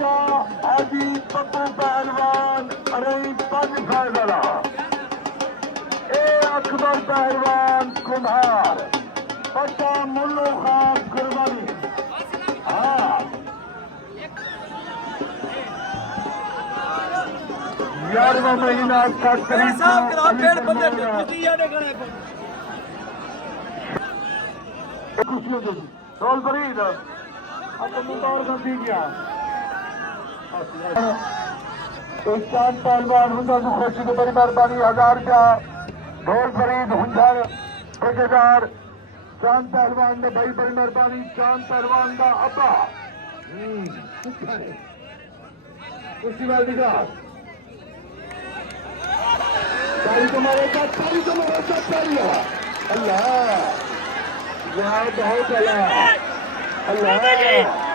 बच्चा आदि पप्पू पहलवान अरे पद फैसला ए अकबर पहलवान कुम्हार बच्चा मुल्लो खान कुर्बानी हाँ 11वां महीना का करीब रोल फरीद चांद पहलवान हुंदर खुशी की बड़ी मेहरबानी 1000 रुपया ढोल फरीद हुंदर 1000 चांद पहलवान ने भाई बड़ी मेहरबानी चांद पहलवान का अब्बा खुशी वाली का तुम्हारे साथ अल्लाह यहाँ बहुत अल्लाह अल्लाह अल्लाह